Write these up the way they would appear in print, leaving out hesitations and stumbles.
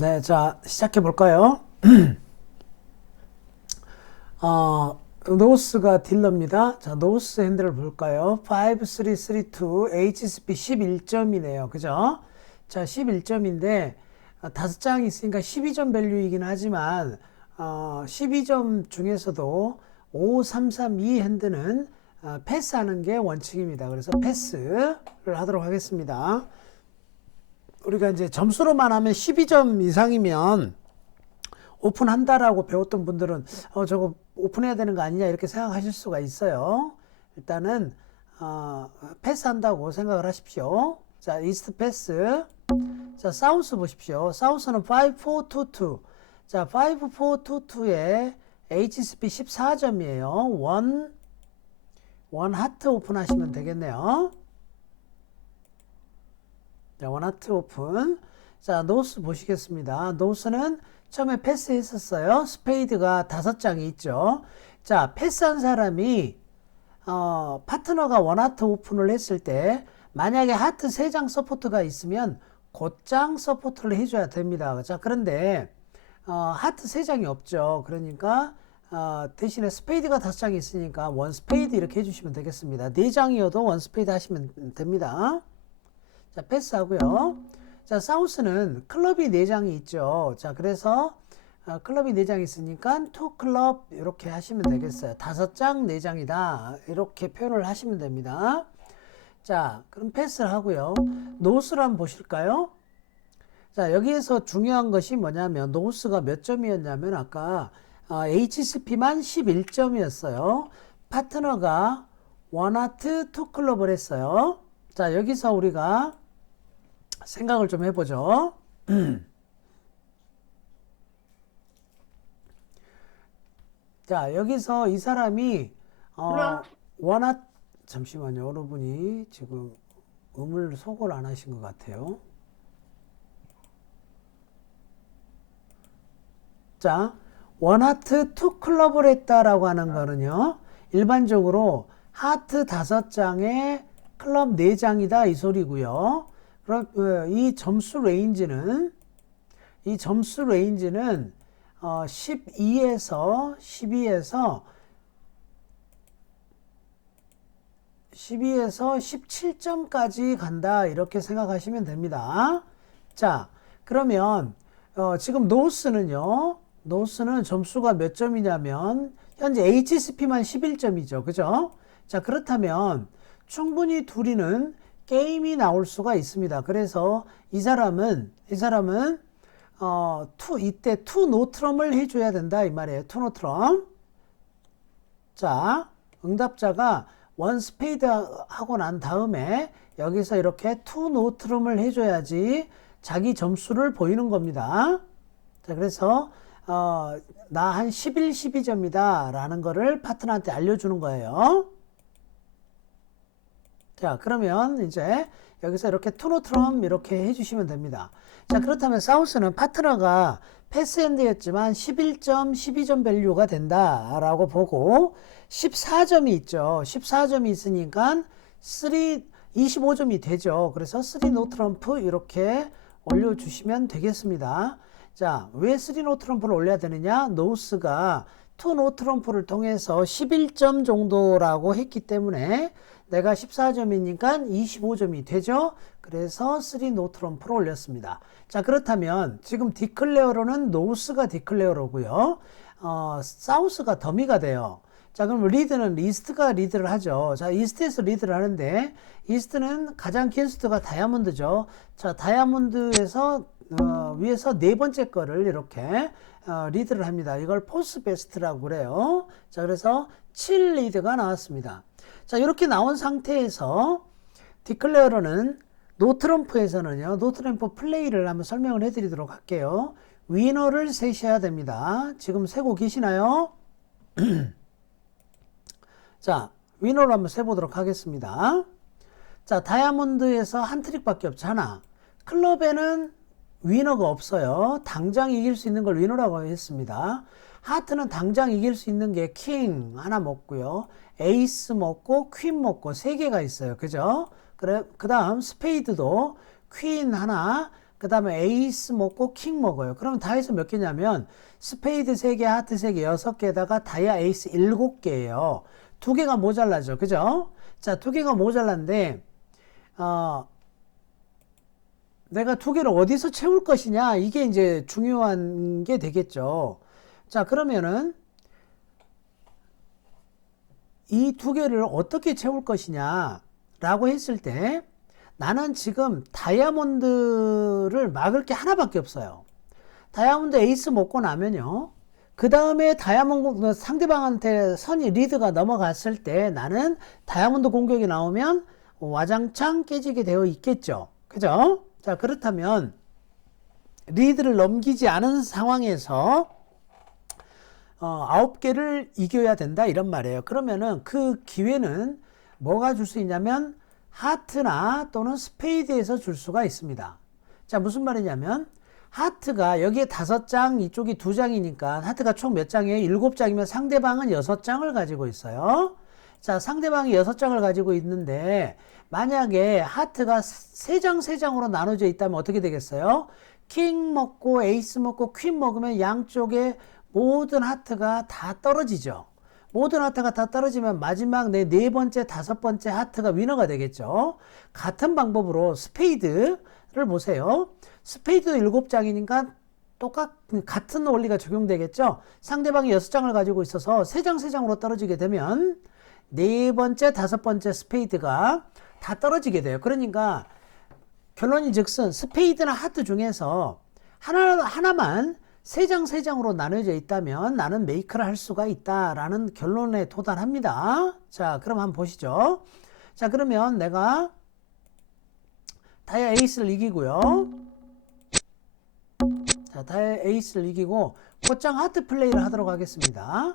네, 자, 시작해 볼까요? 노스가 딜러입니다. 자, 노스 핸들을 볼까요? 5, 3, 3, 2, HSP 11점이네요. 그죠? 자, 11점인데, 다섯 장이 있으니까 12점 밸류이긴 하지만, 12점 중에서도 5, 3, 3, 2 핸드는 패스하는 게 원칙입니다. 그래서 패스를 하도록 하겠습니다. 우리가 이제 점수로만 하면 12점 이상이면 오픈한다라고 배웠던 분들은 저거 오픈해야 되는 거 아니냐 이렇게 생각하실 수가 있어요. 일단은 패스한다고 생각을 하십시오. 자, 이스트 패스. 자, 사우스 보십시오. 사우스는 5, 4, 2, 2. 자, 5, 4, 2, 2에 HSP 14점이에요. 원 하트 오픈하시면 되겠네요. 자, 원 하트 오픈. 자, 노스 보시겠습니다. 노스는 처음에 패스했었어요. 스페이드가 5장이 있죠. 자, 패스한 사람이 파트너가 원 하트 오픈을 했을 때 만약에 하트 3장 서포트가 있으면 곧장 서포트를 해줘야 됩니다. 자, 그런데 하트 3장이 없죠. 그러니까 대신에 스페이드가 5장이 있으니까 원 스페이드 이렇게 해주시면 되겠습니다. 4장이어도 원 스페이드 하시면 됩니다. 자, 패스하고요. 자, 사우스는 클럽이 4장이 있죠. 자, 그래서 클럽이 4장 있으니까 투 클럽 이렇게 하시면 되겠어요. 5장 4장이다 이렇게 표현을 하시면 됩니다. 자, 그럼 패스를 하고요. 노스를 한번 보실까요? 자, 여기에서 중요한 것이 뭐냐면 노스가 몇 점이었냐면 아까 HCP만 11점이었어요. 파트너가 원하트 투 클럽을 했어요. 자, 여기서 우리가 생각을 좀 해보죠. 자, 여기서 이 사람이 원하 잠시만요. 여러분이 지금 음을 소걸 안 하신 것 같아요. 자, 원하트 투 클럽을 했다라고 하는 거는요. 일반적으로 하트 5장에 클럽 4장이다 이 소리고요. 그럼 이 점수 레인지는 12에서 17점까지 간다 이렇게 생각하시면 됩니다. 자, 그러면 지금 노스는 점수가 몇 점이냐면 현재 HCP만 11점이죠. 그죠? 자, 그렇다면 충분히 둘이는 게임이 나올 수가 있습니다. 그래서 이 사람은 이때 투 노트럼을 해줘야 된다 이 말이에요. 투 노트럼. 자, 응답자가 원 스페이드 하고 난 다음에 여기서 이렇게 투 노트럼을 해줘야지 자기 점수를 보이는 겁니다. 자, 그래서 나 한 11, 12점이다 라는 거를 파트너한테 알려주는 거예요. 자, 그러면 이제 여기서 이렇게 투노트럼 이렇게 해주시면 됩니다. 자, 그렇다면 사우스는 파트너가 패스핸드였지만 11점, 12점 밸류가 된다라고 보고 14점이 있죠. 14점이 있으니까 25점이 되죠. 그래서 3 노트럼프 이렇게 올려주시면 되겠습니다. 자, 왜 3 노트럼프를 올려야 되느냐? 노스가 2 노트럼프를 통해서 11점 정도라고 했기 때문에 내가 14점이니까 25점이 되죠. 그래서 3 노트럼프를 올렸습니다. 자, 그렇다면 지금 디클레어로는 노스가 디클레어로고요. 사우스가 더미가 돼요. 자, 그럼 리드는 이스트가 리드를 하죠. 자, 이스트에서 리드를 하는데 이스트는 가장 긴 수가 다이아몬드죠. 자, 다이아몬드에서 위에서 네 번째 거를 이렇게 리드를 합니다. 이걸 포스 베스트라고 그래요. 자, 그래서 7 리드가 나왔습니다. 자, 이렇게 나온 상태에서 디클레어로는 노트럼프에서는요. 노트럼프 플레이를 한번 설명을 해드리도록 할게요. 위너를 세셔야 됩니다. 지금 세고 계시나요? 자, 위너를 한번 세보도록 하겠습니다. 자, 다이아몬드에서 한 트릭밖에 없잖아. 클럽에는 위너가 없어요. 당장 이길 수 있는 걸 위너라고 했습니다. 하트는 당장 이길 수 있는 게 킹 하나 먹고요. 에이스 먹고 퀸 먹고 3개가 있어요. 그죠? 그래, 그 다음 스페이드도 퀸 하나, 그 다음에 에이스 먹고 킹 먹어요. 그러면 다이아에서 몇 개냐면 스페이드 3개, 하트 3개, 6개에다가 다이아 에이스 7개예요. 2개가 모자라죠. 그죠? 자, 2개가 모자란데 내가 2개를 어디서 채울 것이냐, 이게 이제 중요한 게 되겠죠. 자, 그러면은 이 2개를 어떻게 채울 것이냐 라고 했을 때 나는 지금 다이아몬드를 막을 게 하나밖에 없어요. 다이아몬드 에이스 먹고 나면요, 그 다음에 다이아몬드 상대방한테 선이 리드가 넘어갔을 때 나는 다이아몬드 공격이 나오면 와장창 깨지게 되어 있겠죠. 그죠? 자, 그렇다면 리드를 넘기지 않은 상황에서 9개를 이겨야 된다, 이런 말이에요. 그러면은 그 기회는 뭐가 줄 수 있냐면 하트나 또는 스페이드에서 줄 수가 있습니다. 자, 무슨 말이냐면 하트가 여기에 5장, 이쪽이 2장이니까 하트가 총 몇 장이에요? 7장이면 상대방은 6장을 가지고 있어요. 자, 상대방이 6장을 가지고 있는데 만약에 하트가 3장 3장으로 나눠져 있다면 어떻게 되겠어요? 킹 먹고 에이스 먹고 퀸 먹으면 양쪽에 모든 하트가 다 떨어지죠. 모든 하트가 다 떨어지면 마지막 네 번째, 5번째 하트가 위너가 되겠죠. 같은 방법으로 스페이드를 보세요. 스페이드 7장이니까 같은 원리가 적용되겠죠. 상대방이 6장을 가지고 있어서 3장 3장으로 떨어지게 되면 네 번째, 5번째 스페이드가 다 떨어지게 돼요. 그러니까 결론이 즉슨 스페이드나 하트 중에서 하나만 3장 3장으로 나눠져 있다면 나는 메이크를 할 수가 있다라는 결론에 도달합니다. 자, 그럼 한번 보시죠. 자, 그러면 내가 다이아 에이스를 이기고요. 자, 다이아 에이스를 이기고 곧장 하트 플레이를 하도록 하겠습니다.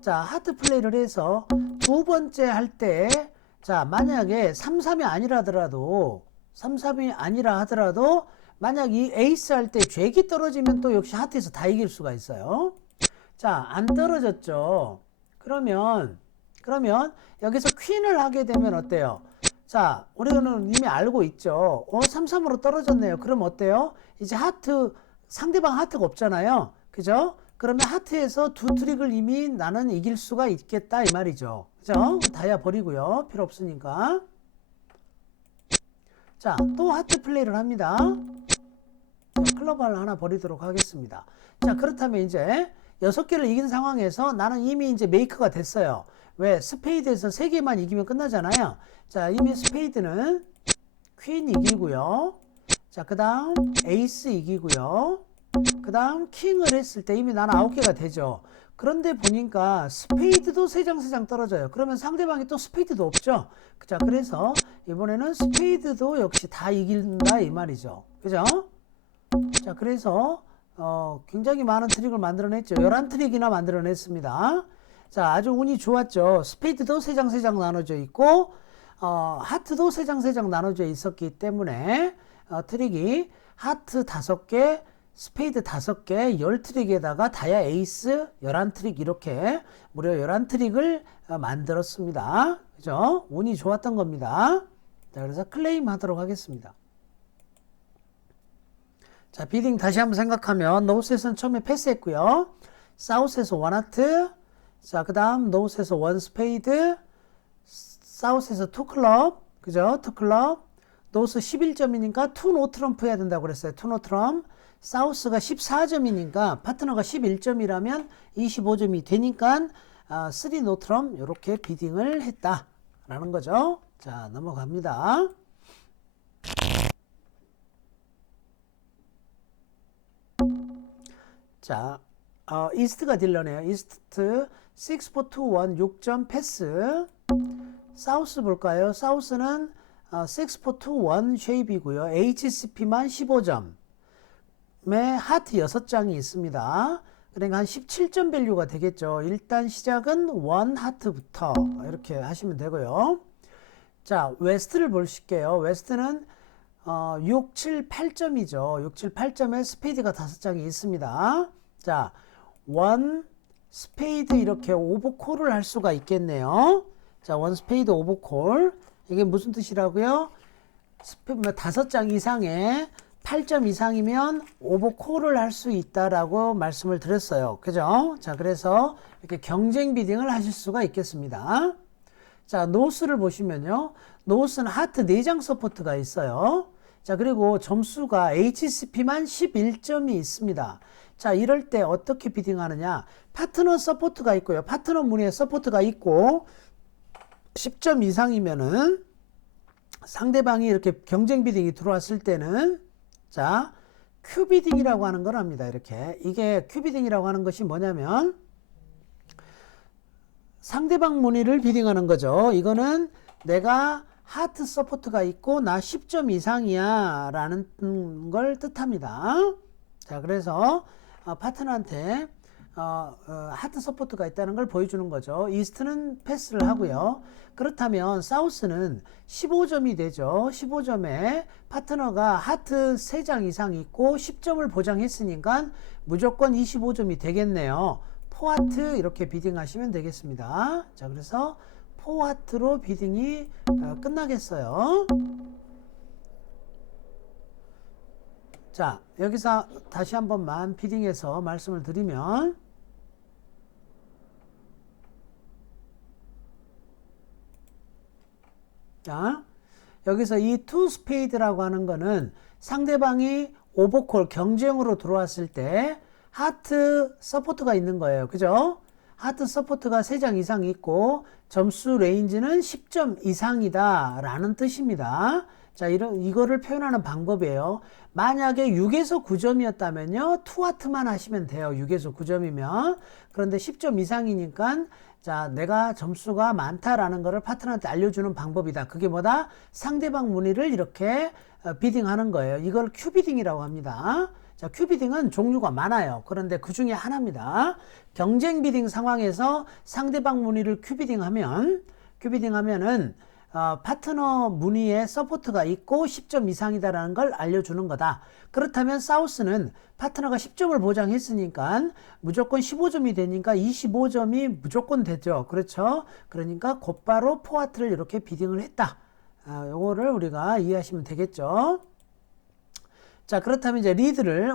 자, 하트 플레이를 해서 두 번째 할 때, 자, 만약에 3-3이 아니라 하더라도, 3-3이 아니라 하더라도 만약 이 에이스 할 때 잭이 떨어지면 또 역시 하트에서 다 이길 수가 있어요. 자, 안 떨어졌죠. 그러면 여기서 퀸을 하게 되면 어때요? 자, 우리는 이미 알고 있죠. 3-3으로 떨어졌네요. 그럼 어때요? 이제 상대방 하트가 없잖아요. 그죠? 그러면 하트에서 2트릭을 이미 나는 이길 수가 있겠다, 이 말이죠. 그죠? 다이아 버리고요. 필요 없으니까. 자, 또 하트 플레이를 합니다. 클럽을 하나 버리도록 하겠습니다. 자, 그렇다면 이제 6개를 이긴 상황에서 나는 이미 이제 메이크가 됐어요. 왜? 스페이드에서 3개만 이기면 끝나잖아요. 자, 이미 스페이드는 퀸 이기고요. 자, 그 다음 에이스 이기고요. 그 다음 킹을 했을 때 이미 나는 9개가 되죠. 그런데 보니까 스페이드도 3장 3장 떨어져요. 그러면 상대방이 또 스페이드도 없죠. 자, 그래서 이번에는 스페이드도 역시 다 이긴다, 이 말이죠. 그죠? 자, 그래서 굉장히 많은 트릭을 만들어냈죠. 11트릭이나 만들어냈습니다. 자, 아주 운이 좋았죠. 스페이드도 3장 3장 나눠져 있고 하트도 3장 3장 나눠져 있었기 때문에 트릭이 하트 5개, 스페이드 5개, 10트릭에다가 다이아 에이스 11트릭, 이렇게 무려 11트릭을 만들었습니다. 그죠? 운이 좋았던 겁니다. 자, 그래서 클레임 하도록 하겠습니다. 자, 비딩 다시 한번 생각하면 노스에서는 처음에 패스했고요. 사우스에서 원하트, 자, 그 다음 노스에서 원 스페이드, 사우스에서 투 클럽, 그죠? 투 클럽, 노스 11점이니까 투 노 트럼프 해야 된다고 그랬어요. 투 노 트럼프. 사우스가 14점이니까 파트너가 11점이라면 25점이 되니까 3 노 트럼프, 이렇게 비딩을 했다라는 거죠. 자, 넘어갑니다. 자, 이스트가 딜러네요. 이스트 6-4-2-1 6점 패스. 사우스 볼까요? 사우스는 6-4-2-1 쉐입이고요. HCP만 15점. 하트 6장이 있습니다. 그러니까 한 17점 밸류가 되겠죠. 일단 시작은 원 하트부터 이렇게 하시면 되고요. 자, 웨스트를 볼게요. 웨스트는 6, 7, 8점이죠. 6, 7, 8점에 스페이드가 5장이 있습니다. 자, 원 스페이드 이렇게 오버콜을 할 수가 있겠네요. 자, 원 스페이드 오버콜. 이게 무슨 뜻이라고요? 5장 이상의 8점 이상이면 오버콜을 할 수 있다라고 말씀을 드렸어요. 그죠? 자, 그래서 이렇게 경쟁 비딩을 하실 수가 있겠습니다. 자, 노스를 보시면요. 노스는 하트 4장 서포트가 있어요. 자, 그리고 점수가 HCP만 11점이 있습니다. 자, 이럴 때 어떻게 비딩하느냐. 파트너 서포트가 있고요. 파트너 문의에 서포트가 있고 10점 이상이면은 상대방이 이렇게 경쟁 비딩이 들어왔을 때는 자, 큐비딩이라고 하는 걸 합니다. 이렇게. 이게 큐비딩이라고 하는 것이 뭐냐면 상대방 문의를 비딩하는 거죠. 이거는 내가 하트 서포트가 있고 나 10점 이상이야 라는 걸 뜻합니다. 자, 그래서 파트너한테 하트 서포트가 있다는 걸 보여주는 거죠. 이스트는 패스를 하고요. 그렇다면 사우스는 15점이 되죠. 15점에 파트너가 하트 3장 이상 있고 10점을 보장했으니까 무조건 25점이 되겠네요. 포하트 이렇게 비딩하시면 되겠습니다. 자, 그래서 포하트로 비딩이 끝나겠어요. 자, 여기서 다시 한 번만 비딩해서 말씀을 드리면 자, 여기서 이 투 스페이드라고 하는 거는 상대방이 오버콜 경쟁으로 들어왔을 때 하트 서포트가 있는 거예요. 그죠? 하트 서포트가 3장 이상 있고 점수 레인지는 10점 이상이다 라는 뜻입니다. 자, 이거를 표현하는 방법이에요. 만약에 6에서 9점이었다면요. 투하트만 하시면 돼요. 6에서 9점이면. 그런데 10점 이상이니까 자, 내가 점수가 많다라는 것을 파트너한테 알려주는 방법이다. 그게 뭐다? 상대방 문의를 이렇게 비딩하는 거예요. 이걸 큐비딩이라고 합니다. 자, 큐비딩은 종류가 많아요. 그런데 그 중에 하나입니다. 경쟁 비딩 상황에서 상대방 문의를 큐비딩하면은 파트너 문의에 서포트가 있고 10점 이상이다라는 걸 알려주는 거다. 그렇다면 사우스는 파트너가 10점을 보장했으니까 무조건 15점이 되니까 25점이 무조건 되죠. 그렇죠? 그러니까 곧바로 포하트를 이렇게 비딩을 했다. 요거를 우리가 이해하시면 되겠죠. 자, 그렇다면 이제 리드를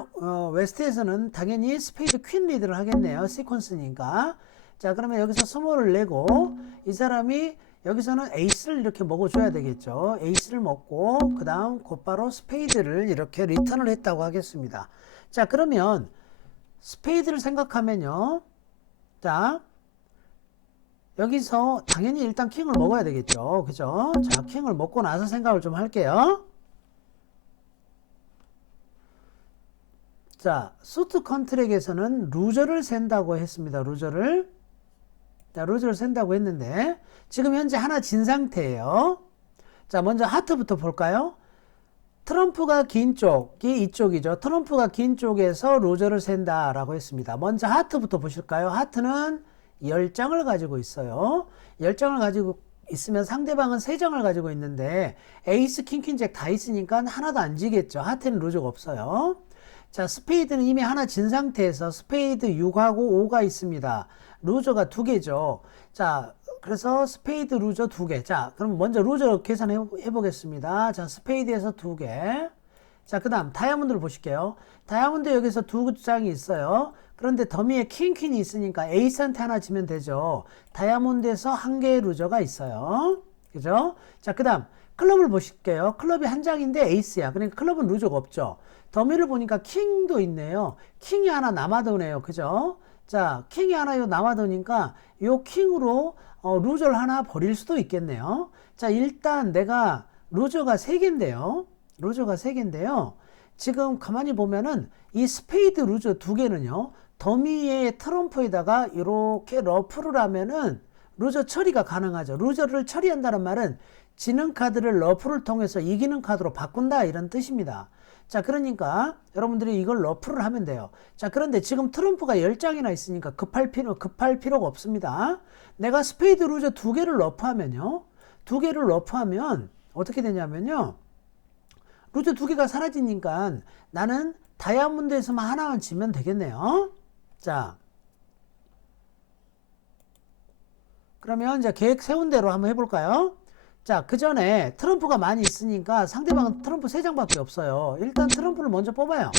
웨스트에서는 당연히 스페이드 퀸 리드를 하겠네요. 시퀀스니까. 자, 그러면 여기서 스몰을 내고 이 사람이 여기서는 에이스를 이렇게 먹어줘야 되겠죠. 에이스를 먹고 그 다음 곧바로 스페이드를 이렇게 리턴을 했다고 하겠습니다. 자, 그러면 스페이드를 생각하면요. 자, 여기서 당연히 일단 킹을 먹어야 되겠죠. 그죠? 자, 킹을 먹고 나서 생각을 좀 할게요. 자, 수트 컨트랙에서는 루저를 센다고 했습니다. 루저를. 자, 루저를 센다고 했는데 지금 현재 하나 진 상태예요. 자, 먼저 하트부터 볼까요? 트럼프가 긴 쪽이 이쪽이죠. 트럼프가 긴 쪽에서 루저를 센다라고 했습니다. 먼저 하트부터 보실까요? 하트는 10장을 가지고 있어요. 10장을 가지고 있으면 상대방은 3장을 가지고 있는데 에이스, 킹, 퀸, 잭 다 있으니까 하나도 안 지겠죠. 하트는 루저가 없어요. 자, 스페이드는 이미 하나 진 상태에서 스페이드 6하고 5가 있습니다. 루저가 2개죠. 자, 그래서 스페이드 루저 2개. 자, 그럼 먼저 루저 계산해 보겠습니다. 자, 스페이드에서 2개. 자, 그 다음 다이아몬드를 보실게요. 다이아몬드 여기서 2장이 있어요. 그런데 더미에 킹, 퀸이 있으니까 에이스한테 하나 지면 되죠. 다이아몬드에서 1개의 루저가 있어요. 그죠? 자, 그 다음 클럽을 보실게요. 클럽이 1장인데 에이스야. 그러니까 클럽은 루저가 없죠. 더미를 보니까 킹도 있네요. 킹이 하나 남아도네요. 그죠? 자, 킹이 하나 남아도니까 요 킹으로 루저를 하나 버릴 수도 있겠네요. 자, 일단 내가 루저가 3개인데요. 루저가 3개인데요. 지금 가만히 보면은 이 스페이드 루저 2개는요. 더미의 트럼프에다가 이렇게 러프를 하면은 루저 처리가 가능하죠. 루저를 처리한다는 말은 지는 카드를 러프를 통해서 이기는 카드로 바꾼다 이런 뜻입니다. 자, 그러니까 여러분들이 이걸 러프를 하면 돼요. 자, 그런데 지금 트럼프가 10장이나 있으니까 급할 필요가 없습니다. 내가 스페이드 루저 2개를 러프하면요. 2개를 러프하면 어떻게 되냐면요. 루저 2개가 사라지니까 나는 다이아몬드에서만 하나만 지면 되겠네요. 자, 그러면 이제 계획 세운 대로 한번 해볼까요? 자, 그 전에 트럼프가 많이 있으니까 상대방은 트럼프 3장밖에 없어요. 일단 트럼프를 먼저 뽑아요.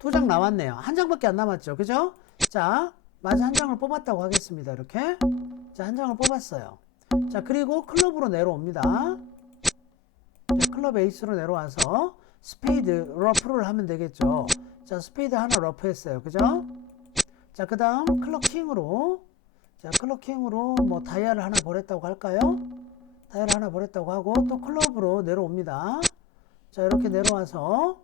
2장 나왔네요. 1장밖에 안 남았죠. 그죠? 자, 마저 1장을 뽑았다고 하겠습니다. 이렇게. 자, 1장을 뽑았어요. 자, 그리고 클럽으로 내려옵니다. 자, 클럽 에이스로 내려와서 스페이드 러프를 하면 되겠죠. 자, 스페이드 하나 러프 했어요. 그죠? 자, 그 다음 클럽 킹으로. 자, 클럽 킹으로 뭐 다이아를 하나 버렸다고 할까요? 다이아를 하나 버렸다고 하고 또 클럽으로 내려옵니다. 자, 이렇게 내려와서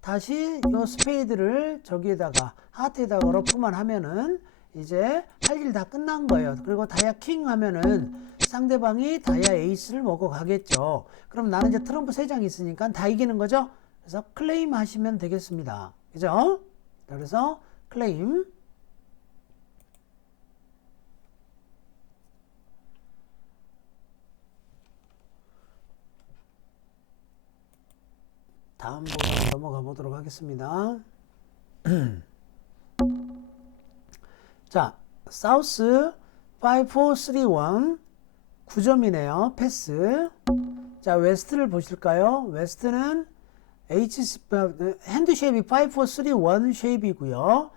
다시 이 스페이드를 저기에다가 하트에다가 러프만 하면은 이제 할 일 다 끝난 거예요. 그리고 다이아 킹 하면은 상대방이 다이아 에이스를 먹어 가겠죠. 그럼 나는 이제 트럼프 3장이 있으니까 다 이기는 거죠. 그래서 클레임 하시면 되겠습니다. 그죠? 그래서 클레임. 다음 보기 넘어가 보도록 하겠습니다. 자, 사우스 5, 4, 3, 1 9점이네요. 패스. 자, 웨스트를 보실까요? 웨스트는 핸드 쉐입이 5, 4, 3, 1 쉐입이고요.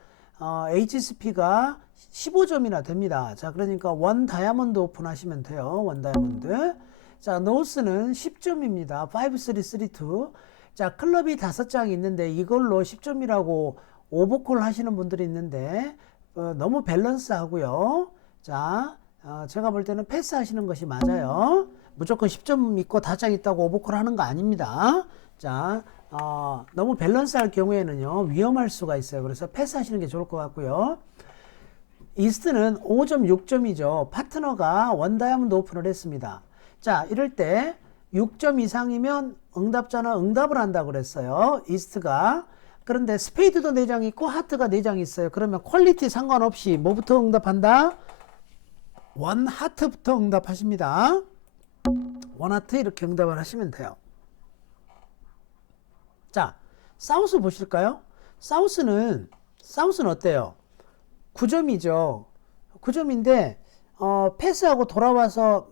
HSP가 15점이나 됩니다. 자, 그러니까 1 다이아몬드 오픈하시면 돼요. 1 다이아몬드. 자, 노스는 10점입니다. 5, 3, 3, 2. 자, 클럽이 5장이 있는데 이걸로 10점이라고 오버콜 하시는 분들이 있는데 너무 밸런스 하고요. 자, 제가 볼 때는 패스 하시는 것이 맞아요. 무조건 10점 있고 5장 있다고 오버콜 하는 거 아닙니다. 자, 너무 밸런스 할 경우에는요, 위험할 수가 있어요. 그래서 패스 하시는 게 좋을 것 같고요. 이스트는 5점, 6점이죠. 파트너가 1 다이아몬드 오픈을 했습니다. 자, 이럴 때 6점 이상이면 응답자는 응답을 한다 그랬어요. 이스트가. 그런데 스페이드도 4장 있고 하트가 4장 있어요. 그러면 퀄리티 상관없이 뭐부터 응답한다? 1 하트부터 응답하십니다. 1 하트 이렇게 응답을 하시면 돼요. 자, 사우스 보실까요? 사우스는 어때요? 9점이죠. 9점인데 패스하고 돌아와서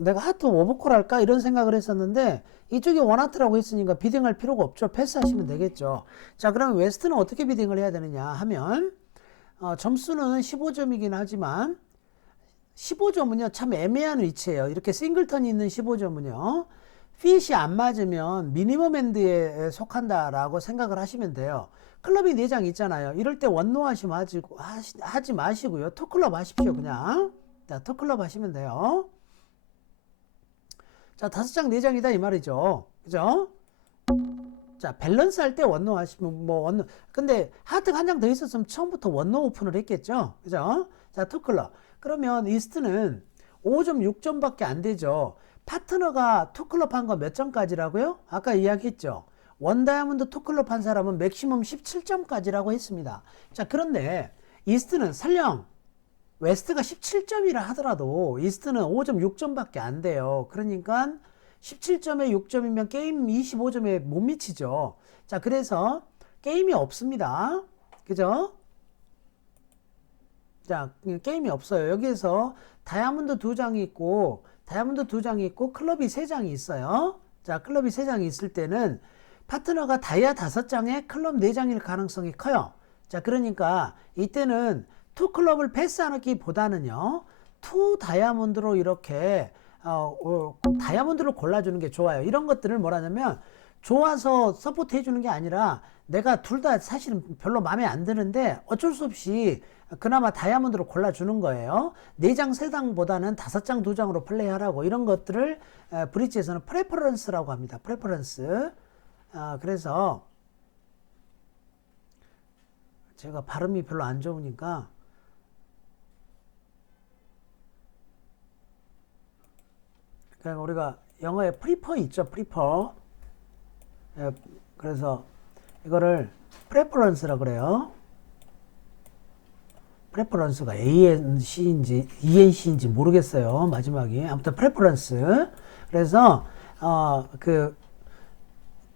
내가 하트 오버콜 할까 이런 생각을 했었는데 이쪽에 원하트라고 했으니까 비딩할 필요가 없죠. 패스하시면 되겠죠. 자, 그럼 웨스트는 어떻게 비딩을 해야 되느냐 하면 점수는 15점이긴 하지만 15점은요 참 애매한 위치예요. 이렇게 싱글턴이 있는 15점은요 핏이 안 맞으면 미니멈 엔드에 속한다라고 생각을 하시면 돼요. 클럽이 4장 있잖아요. 이럴 때 원노 하지 마시고요. 투클럽 하십시오. 그냥. 자, 투클럽 하시면 돼요. 자, 5장 4장이다 이 말이죠. 그죠? 자, 밸런스 할 때 원노 하시면 뭐 원노. 근데 하트가 한 장 더 있었으면 처음부터 원노 오픈을 했겠죠. 그죠? 자, 투클럽. 그러면 이스트는 5점, 6점밖에 안 되죠. 파트너가 투클럽 한 거 몇 점까지라고요? 아까 이야기했죠. 1 다이아몬드 투클럽 한 사람은 맥시멈 17점까지라고 했습니다. 자, 그런데 이스트는 설령 웨스트가 17점이라 하더라도 이스트는 5점, 6점밖에 안 돼요. 그러니까 17점에 6점이면 게임 25점에 못 미치죠. 자, 그래서 게임이 없습니다. 그죠? 자, 게임이 없어요. 여기에서 다이아몬드 2장이 있고 클럽이 3장이 있어요. 자, 클럽이 3장이 있을 때는 파트너가 다이아 5장에 클럽 4장일 가능성이 커요. 자, 그러니까 이때는 투 클럽을 패스하기보다는요, 투 다이아몬드로 이렇게 다이아몬드를 골라주는 게 좋아요. 이런 것들을 뭐라냐면 좋아서 서포트 해주는 게 아니라 내가 둘 다 사실은 별로 마음에 안 드는데 어쩔 수 없이 그나마 다이아몬드로 골라주는 거예요. 4장, 3장보다는 5장, 2장으로 플레이하라고 이런 것들을 브릿지에서는 프레퍼런스라고 합니다. 프레퍼런스. 그래서 제가 발음이 별로 안 좋으니까 그러니까 우리가 영어에 프리퍼 있죠. 프리퍼. 그래서 이거를 프레퍼런스라 그래요. 프레퍼런스가 ANC인지 ENC인지 모르겠어요. 마지막이. 아무튼 프레퍼런스. 그래서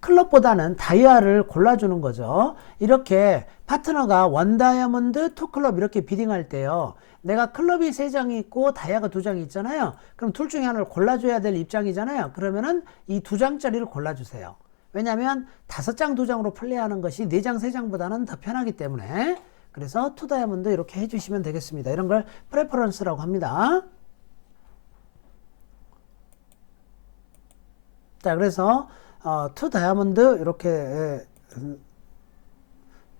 클럽보다는 다이아를 골라주는 거죠. 이렇게 파트너가 원 다이아몬드, 투 클럽 이렇게 비딩할 때요. 내가 클럽이 3장이 있고 다이아가 2장이 있잖아요. 그럼 둘 중에 하나를 골라줘야 될 입장이잖아요. 그러면은 이 2장짜리를 골라주세요. 왜냐하면 5장 2장으로 플레이하는 것이 4장 3장보다는 더 편하기 때문에. 그래서 투 다이아몬드 이렇게 해주시면 되겠습니다. 이런 걸 프레퍼런스라고 합니다. 자, 그래서 투 다이아몬드 이렇게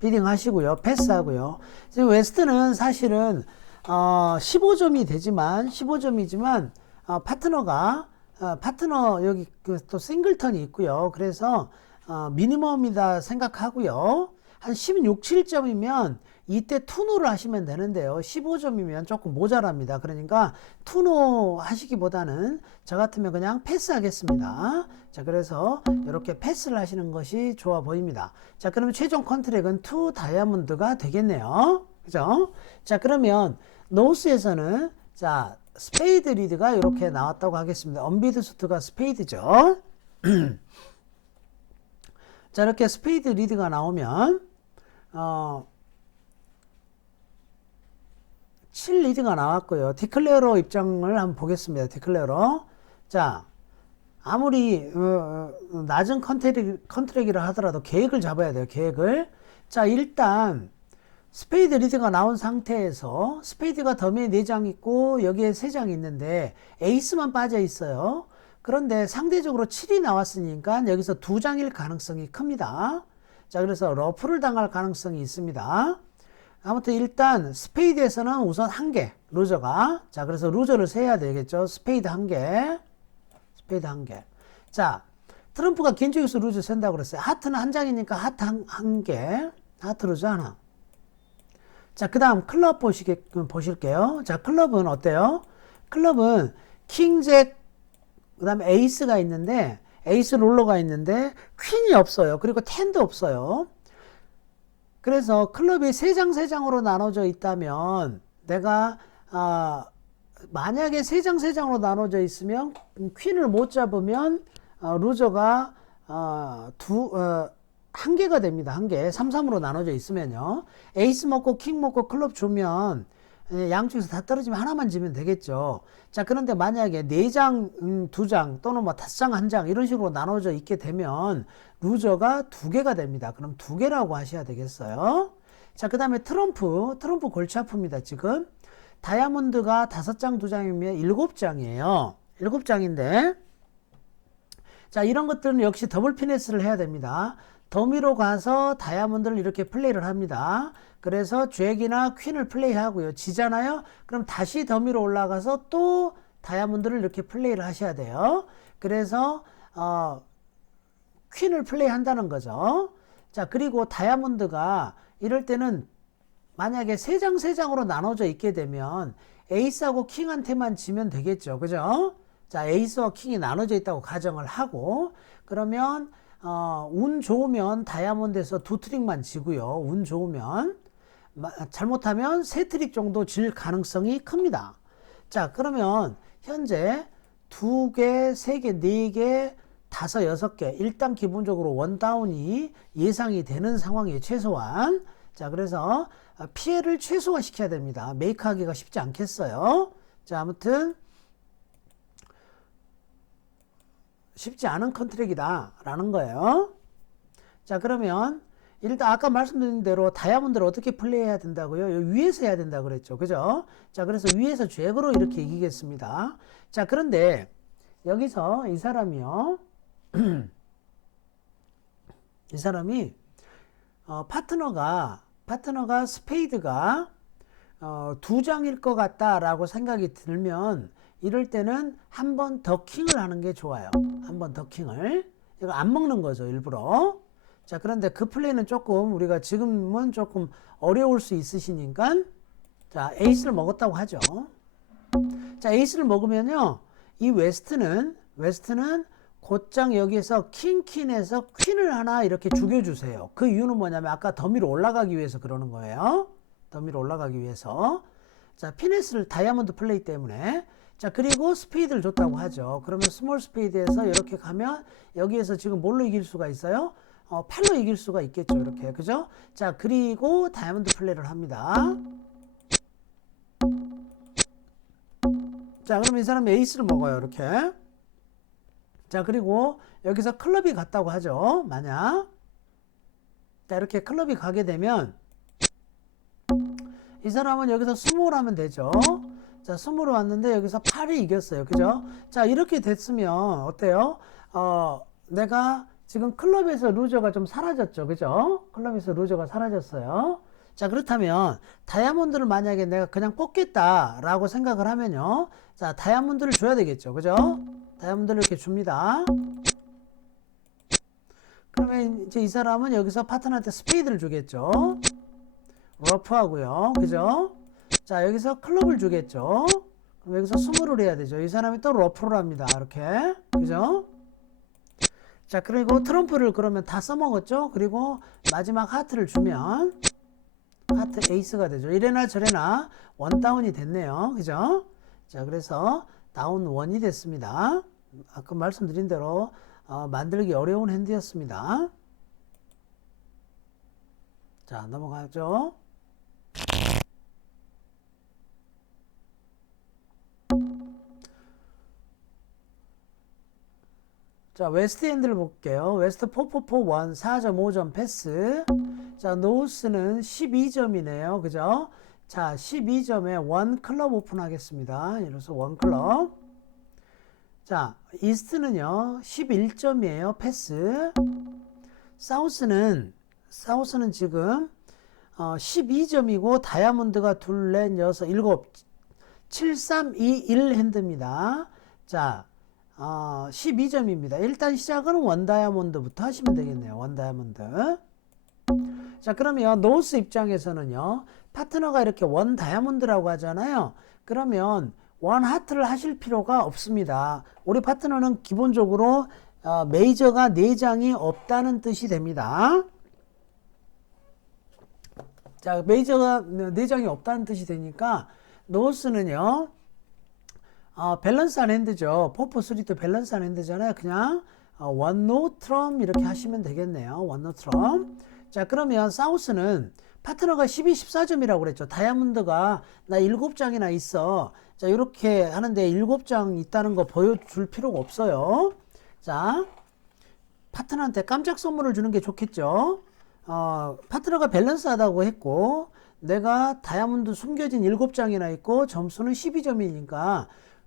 비딩 하시고요. 패스하고요. 지금 웨스트는 사실은 15점이 되지만 15점이지만 파트너 여기 또 싱글턴이 있고요. 그래서 미니멈이다 생각하고요. 한 16, 7점이면 이때 투노를 하시면 되는데요. 15점이면 조금 모자랍니다. 그러니까 투노 하시기보다는 저 같으면 그냥 패스 하겠습니다. 자, 그래서 이렇게 패스를 하시는 것이 좋아 보입니다. 자, 그러면 최종 컨트랙은 투 다이아몬드가 되겠네요. 그죠? 자, 그러면 노스에서는 자, 스페이드 리드가 이렇게 나왔다고 하겠습니다. 언비드 수트가 스페이드죠. 자, 이렇게 스페이드 리드가 나오면 7 리드가 나왔고요. 디클레어로 입장을 한번 보겠습니다. 디클레어로. 자, 아무리 낮은 컨트랙이라 하더라도 계획을 잡아야 돼요. 계획을. 자, 일단 스페이드 리드가 나온 상태에서 스페이드가 더미에 4장 있고 여기에 3장이 있는데 에이스만 빠져 있어요. 그런데 상대적으로 7이 나왔으니까 여기서 2장일 가능성이 큽니다. 자, 그래서 러프를 당할 가능성이 있습니다. 아무튼 일단 스페이드에서는 우선 1개 루저가. 자, 그래서 루저를 세야 되겠죠. 스페이드 1개, 스페이드 1개. 자, 트럼프가 개인적에서 루저 센다고 그랬어요. 하트는 1장이니까 하트 1개, 하트 루저 하나. 자, 그 다음 클럽 보실게요. 자, 클럽은 어때요? 클럽은 킹, 잭, 그 다음에 에이스가 있는데 에이스 롤러가 있는데 퀸이 없어요. 그리고 10도 없어요. 그래서 클럽이 3장 3장으로 나눠져 있다면 내가 만약에 3장 3장으로 나눠져 있으면 퀸을 못 잡으면 루저가 1개가 됩니다. 1개. 3, 3으로 나눠져 있으면요. 에이스 먹고 킹 먹고 클럽 주면 양쪽에서 다 떨어지면 하나만 지면 되겠죠. 자, 그런데 만약에 4장, 2장 또는 뭐 5장, 1장 이런 식으로 나눠져 있게 되면 루저가 2개가 됩니다. 그럼 2개라고 하셔야 되겠어요. 자, 그 다음에 트럼프 골치 아픕니다. 지금 다이아몬드가 5장, 2장이면 7장이에요. 7장인데 자, 이런 것들은 역시 더블 피네스를 해야 됩니다. 더미로 가서 다이아몬드를 이렇게 플레이를 합니다. 그래서 잭이나 퀸을 플레이하고요. 지잖아요? 그럼 다시 더미로 올라가서 또 다이아몬드를 이렇게 플레이를 하셔야 돼요. 그래서 퀸을 플레이한다는 거죠. 자, 그리고 다이아몬드가 이럴 때는 만약에 3장 3장으로 나눠져 있게 되면 에이스하고 킹한테만 지면 되겠죠. 그죠? 자, 에이스와 킹이 나눠져 있다고 가정을 하고 그러면 운 좋으면 다이아몬드에서 2트릭만 지고요. 운 좋으면 잘못하면 3트릭 정도 질 가능성이 큽니다. 자, 그러면 현재 2개, 3개, 4개, 5, 6개 일단 기본적으로 원다운이 예상이 되는 상황이에요. 최소한. 자, 그래서 피해를 최소화 시켜야 됩니다. 메이크하기가 쉽지 않겠어요. 자, 아무튼 쉽지 않은 컨트랙이다 라는 거예요. 자, 그러면 일단 아까 말씀드린 대로 다이아몬드를 어떻게 플레이해야 된다고요? 여기 위에서 해야 된다고 그랬죠. 그죠? 자, 그래서 위에서 잭으로 이렇게 이기겠습니다. 자, 그런데 여기서 이 사람이요. 이 사람이 파트너가 스페이드가 2장일 것 같다라고 생각이 들면 이럴 때는 한 번 더 킹을 하는 게 좋아요. 한 번 더 킹을. 이거 안 먹는 거죠, 일부러. 자, 그런데 그 플레이는 조금 우리가 지금은 조금 어려울 수 있으시니까 자, 에이스를 먹었다고 하죠. 자, 에이스를 먹으면요. 이 웨스트는 곧장 여기에서 킹에서 퀸을 하나 이렇게 죽여주세요. 그 이유는 뭐냐면 아까 더미로 올라가기 위해서 그러는 거예요. 더미로 올라가기 위해서. 자, 피네스를 다이아몬드 플레이 때문에. 자, 그리고 스페이드를 줬다고 하죠. 그러면 스몰 스페이드에서 이렇게 가면 여기에서 지금 뭘로 이길 수가 있어요? 팔로 이길 수가 있겠죠. 이렇게. 그죠? 자, 그리고 다이아몬드 플레이를 합니다. 자, 그럼 이 사람이 에이스를 먹어요. 이렇게. 자, 그리고 여기서 클럽이 갔다고 하죠. 만약. 자, 이렇게 클럽이 가게 되면 이 사람은 여기서 스몰 하면 되죠. 자, 스몰로 왔는데 여기서 8이 이겼어요. 그죠? 자, 이렇게 됐으면 어때요? 내가 지금 클럽에서 루저가 좀 사라졌죠. 그죠? 클럽에서 루저가 사라졌어요. 자, 그렇다면 다이아몬드를 만약에 내가 그냥 뽑겠다라고 생각을 하면요. 자, 다이아몬드를 줘야 되겠죠. 그죠? 다이아몬드를 이렇게 줍니다. 그러면 이제 이 사람은 여기서 파트너한테 스페이드를 주겠죠. 러프하고요. 그죠? 자, 여기서 클럽을 주겠죠. 그럼 여기서 스몰을 해야 되죠. 이 사람이 또 러프를 합니다. 이렇게. 그죠? 자, 그리고 트럼프를 그러면 다 써먹었죠. 그리고 마지막 하트를 주면 하트 에이스가 되죠. 이래나 저래나 원다운이 됐네요. 그죠? 자, 그래서 다운 원이 됐습니다. 아까 말씀드린 대로 만들기 어려운 핸드였습니다. 자, 넘어가죠. 자, 웨스트 핸드를 볼게요. 웨스트 4441 4.5점 패스. 자, 노스는 12점이네요. 그죠? 자, 12점에 원 클럽 오픈하겠습니다. 이로써 원 클럽. 자, 이스트는요 11점이에요. 패스. 사우스는 지금 12점이고 다이아몬드가 둘, 넷, 여섯, 일곱 7, 3, 2, 1 핸드입니다. 자, 12점입니다. 일단 시작은 원 다이아몬드부터 하시면 되겠네요. 원 다이아몬드. 자, 그러면 노스 입장에서는요. 파트너가 이렇게 원 다이아몬드라고 하잖아요. 그러면 원 하트를 하실 필요가 없습니다. 우리 파트너는 기본적으로 메이저가 4장이 없다는 뜻이 됩니다. 자, 메이저가 4장이 없다는 뜻이 되니까 노스는요. 밸런스한 핸드죠. 4-4-3도 밸런스한 핸드잖아요. 그냥 원 노 트럼 이렇게 하시면 되겠네요. 원 노 트럼. 자, 그러면 사우스는 파트너가 12, 14점이라고 그랬죠. 다이아몬드가 나 7장이나 있어. 자, 이렇게 하는데 7장 있다는 거 보여줄 필요가 없어요. 자, 파트너한테 깜짝 선물을 주는 게 좋겠죠. 파트너가 밸런스하다고 했고 내가 다이아몬드 숨겨진 7장이나 있고 점수는 12점이니까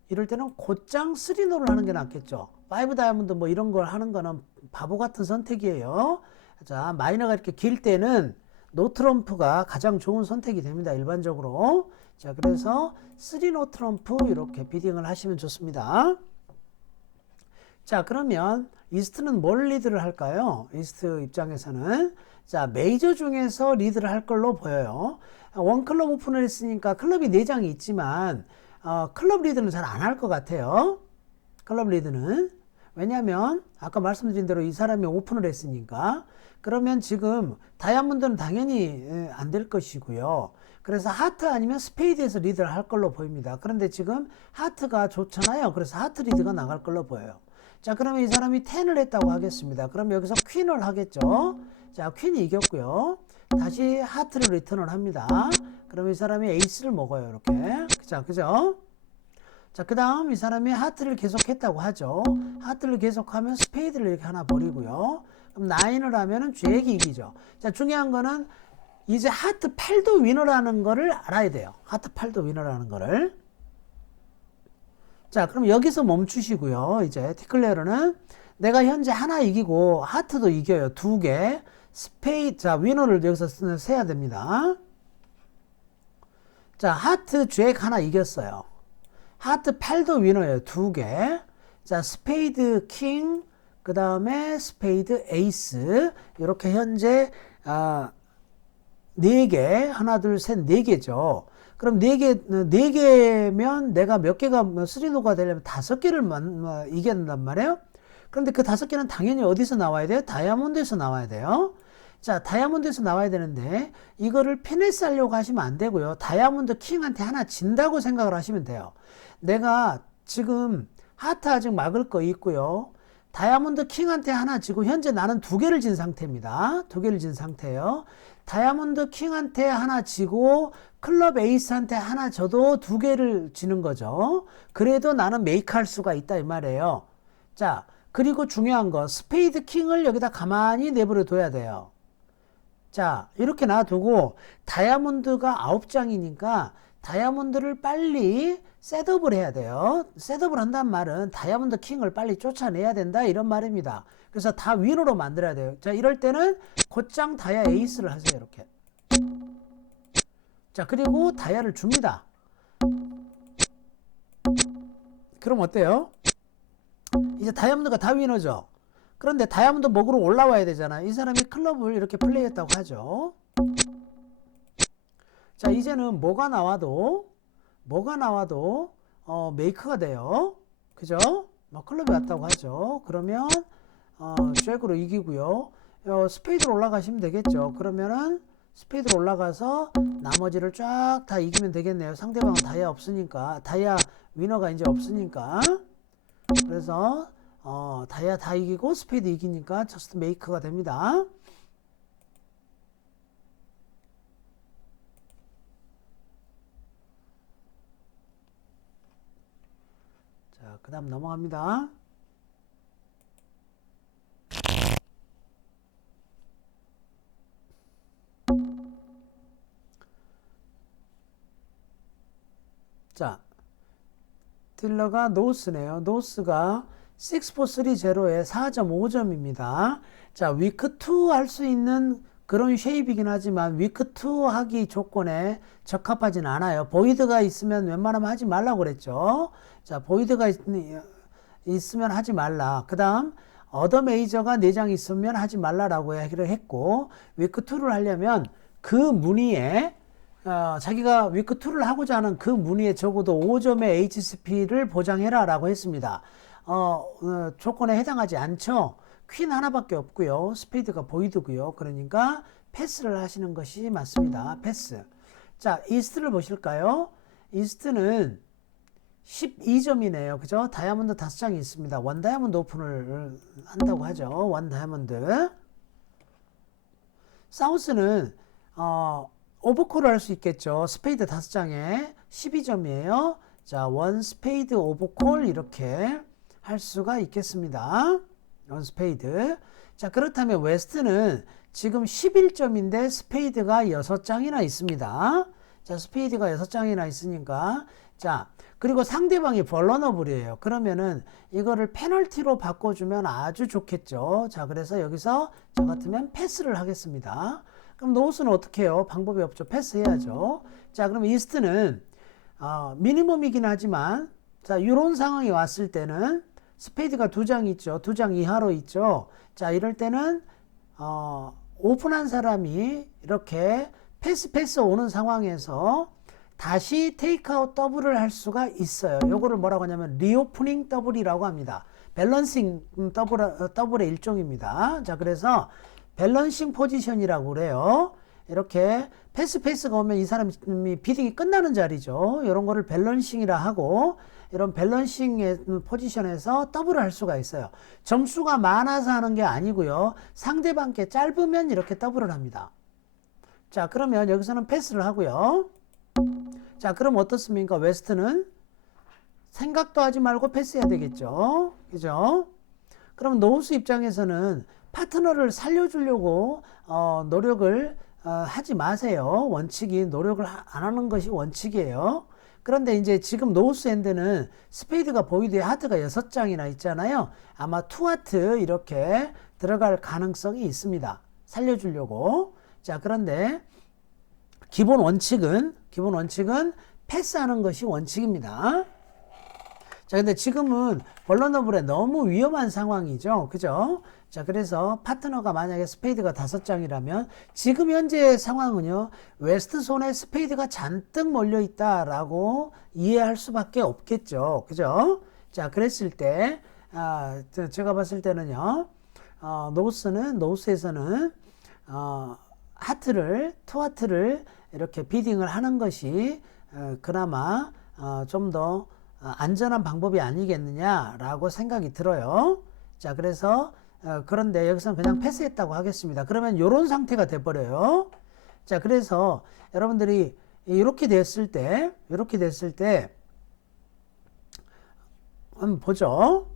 이럴 때는 곧장 3노를 하는 게 낫겠죠. 5 다이아몬드 뭐 이런 걸 하는 거는 바보 같은 선택이에요. 자, 마이너가 이렇게 길 때는 노 트럼프가 가장 좋은 선택이 됩니다. 일반적으로. 자, 그래서 3노 트럼프 이렇게 비딩을 하시면 좋습니다. 자, 그러면 이스트는 뭘 리드를 할까요? 이스트 입장에서는 자, 메이저 중에서 리드를 할 걸로 보여요. 원 클럽 오픈을 했으니까 클럽이 4장이 있지만 클럽 리드는 잘 안 할 것 같아요. 클럽 리드는. 왜냐하면 아까 말씀드린 대로 이 사람이 오픈을 했으니까. 그러면 지금 다이아몬드는 당연히 안 될 것이고요. 그래서 하트 아니면 스페이드에서 리드를 할 걸로 보입니다. 그런데 지금 하트가 좋잖아요. 그래서 하트 리드가 나갈 걸로 보여요. 자, 그러면 이 사람이 10을 했다고 하겠습니다. 그럼 여기서 퀸을 하겠죠. 자, 퀸이 이겼고요. 다시 하트를 리턴을 합니다. 그럼 이 사람이 에이스를 먹어요. 이렇게. 자, 그죠? 자, 그 다음 이 사람이 하트를 계속했다고 하죠. 하트를 계속하면 스페이드를 이렇게 하나 버리고요. 그럼 9을 하면은 잭이 이기죠. 자, 중요한 거는 이제 하트 8도 위너라는 거를 알아야 돼요. 하트 8도 위너라는 거를. 자, 그럼 여기서 멈추시고요. 이제 디클레어는 내가 현재 하나 이기고 하트도 이겨요. 2개. 스페이드, 자, 위너를 여기서 세야 됩니다. 자, 하트 잭 하나 이겼어요. 하트 8도 위너예요. 2개. 자, 스페이드 킹, 그 다음에 스페이드 에이스. 이렇게 현재 4개, 하나, 둘, 셋, 4개죠. 그럼 4개면 내가 몇 개가 3노가 되려면 5개를 이겨낸단 말이에요. 그런데 그 5개는 당연히 어디서 나와야 돼요? 다이아몬드에서 나와야 돼요. 자, 다이아몬드에서 나와야 되는데 이거를 피네스 하려고 하시면 안 되고요. 다이아몬드 킹한테 하나 진다고 생각을 하시면 돼요. 내가 지금 하트 아직 막을 거 있고요. 다이아몬드 킹한테 하나 지고 현재 나는 2개를 진 상태입니다. 2개를 진 상태예요. 다이아몬드 킹한테 하나 지고 클럽 에이스한테 하나 져도 2개를 지는 거죠. 그래도 나는 메이크 할 수가 있다 이 말이에요. 자, 그리고 중요한 거 스페이드 킹을 여기다 가만히 내버려 둬야 돼요. 자, 이렇게 놔두고 다이아몬드가 9장이니까 다이아몬드를 빨리 셋업을 해야 돼요. 셋업을 한다는 말은 다이아몬드 킹을 빨리 쫓아내야 된다 이런 말입니다. 그래서 다 윈으로 만들어야 돼요. 자, 이럴 때는 곧장 다이아 에이스를 하세요. 이렇게. 자, 그리고 다이아를 줍니다. 그럼 어때요? 이제 다이아몬드가 다 위너죠. 그런데 다이아몬드 먹으러 올라와야 되잖아. 이 사람이 클럽을 이렇게 플레이했다고 하죠. 자, 이제는 뭐가 나와도 메이크가 돼요. 그죠? 클럽에 왔다고 하죠. 그러면 잭으로 이기고요. 스페이드로 올라가시면 되겠죠. 그러면은 스페이드로 올라가서 나머지를 쫙 다 이기면 되겠네요. 상대방은 다이아 없으니까, 다이아 위너가 이제 없으니까. 그래서 다이아 다 이기고 스페이드 이기니까 저스트 메이크가 됩니다. 자, 그 다음 넘어갑니다. 자, 딜러가 노스네요. 노스가 6430에 4.5점입니다. 자, 위크 2 할 수 있는 그런 쉐입이긴 하지만 위크 2 하기 조건에 적합하진 않아요. 보이드가 있으면 웬만하면 하지 말라고 그랬죠. 자, 보이드가 있으면 하지 말라. 그 다음 어더 메이저가 4장 있으면 하지 말라라고 얘기를 했고, 위크 2를 하려면 그 문의에 자기가 위크 2를 하고자 하는 그 문의에 적어도 5점의 HCP를 보장해라 라고 했습니다. 조건에 해당하지 않죠. 퀸 하나밖에 없고요. 스페이드가 보이드고요. 그러니까 패스를 하시는 것이 맞습니다. 패스. 자, 이스트를 보실까요? 이스트는 12점이네요. 그죠? 다이아몬드 5장이 있습니다. 원 다이아몬드 오픈을 한다고 하죠. 원 다이아몬드. 사우스는 오버콜을 할 수 있겠죠. 스페이드 5장에 12점이에요. 자, 원 스페이드 오버콜 이렇게 할 수가 있겠습니다. 원 스페이드. 자, 그렇다면 웨스트는 지금 11점인데 스페이드가 6장이나 있습니다. 자, 스페이드가 6장이나 있으니까. 자, 그리고 상대방이 벌러너블이에요. 그러면은 이거를 페널티로 바꿔주면 아주 좋겠죠. 자, 그래서 여기서 저 같으면 패스를 하겠습니다. 그럼 노스는 어떻게 해요? 방법이 없죠. 패스해야죠. 자, 그럼 이스트는 미니멈이긴 하지만, 자, 이런 상황이 왔을 때는 스페이드가 2장 있죠. 2장 이하로 있죠. 자, 이럴 때는 오픈한 사람이 이렇게 패스 오는 상황에서 다시 테이크아웃 더블을 할 수가 있어요. 요거를 뭐라고 하냐면 리오프닝 더블이라고 합니다. 밸런싱 더블의 일종입니다. 자, 그래서 밸런싱 포지션이라고 그래요. 이렇게 패스가 오면 이 사람이 비딩이 끝나는 자리죠. 이런 거를 밸런싱이라 하고, 이런 밸런싱의 포지션에서 더블을 할 수가 있어요. 점수가 많아서 하는 게 아니고요. 상대방께 짧으면 이렇게 더블을 합니다. 자, 그러면 여기서는 패스를 하고요. 자, 그럼 어떻습니까? 웨스트는 생각도 하지 말고 패스해야 되겠죠. 그죠? 그럼 노스 입장에서는 파트너를 살려주려고 노력을 하지 마세요. 원칙이 노력을 안 하는 것이 원칙이에요. 그런데 이제 지금 노스 엔드는 스페이드가 보이드에 하트가 6장이나 있잖아요. 아마 투하트 이렇게 들어갈 가능성이 있습니다. 살려주려고. 자, 그런데 기본 원칙은 패스하는 것이 원칙입니다. 자, 근데 지금은 벌러너블에 너무 위험한 상황이죠. 그죠? 자, 그래서 파트너가 만약에 스페이드가 5장이라면 지금 현재 상황은요, 웨스트 손에 스페이드가 잔뜩 몰려 있다라고 이해할 수밖에 없겠죠. 그죠? 자, 그랬을 때, 제가 봤을 때는요, 노스에서는, 투하트를 이렇게 비딩을 하는 것이, 그나마, 좀 더, 안전한 방법이 아니겠느냐라고 생각이 들어요. 자, 그래서 그런데 여기서는 그냥 패스했다고 하겠습니다. 그러면 이런 상태가 돼버려요. 자, 그래서 여러분들이 이렇게 됐을 때 한번 보죠.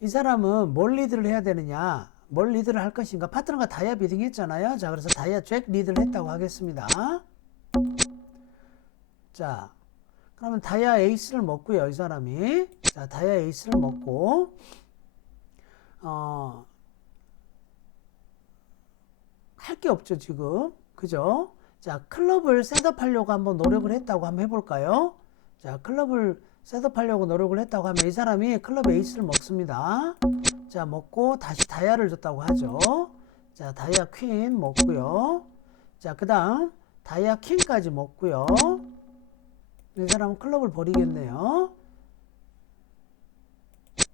이 사람은 뭘 리드를 해야 되느냐, 뭘 리드를 할 것인가. 파트너가 다이아 비딩 했잖아요. 자, 그래서 다이아 잭 리드를 했다고 하겠습니다. 자, 그러면 다이아 에이스를 먹고요. 이 사람이. 자, 다이아 에이스를 먹고 할 게 없죠, 지금. 그죠? 자, 클럽을 셋업하려고 한번 노력을 했다고 한번 해볼까요? 자, 클럽을 셋업하려고 노력을 했다고 하면 이 사람이 클럽 에이스를 먹습니다. 자, 먹고 다시 다이아를 줬다고 하죠. 자, 다이아 퀸 먹고요. 자, 그 다음 다이아 킹까지 먹고요. 이 사람은 클럽을 버리겠네요.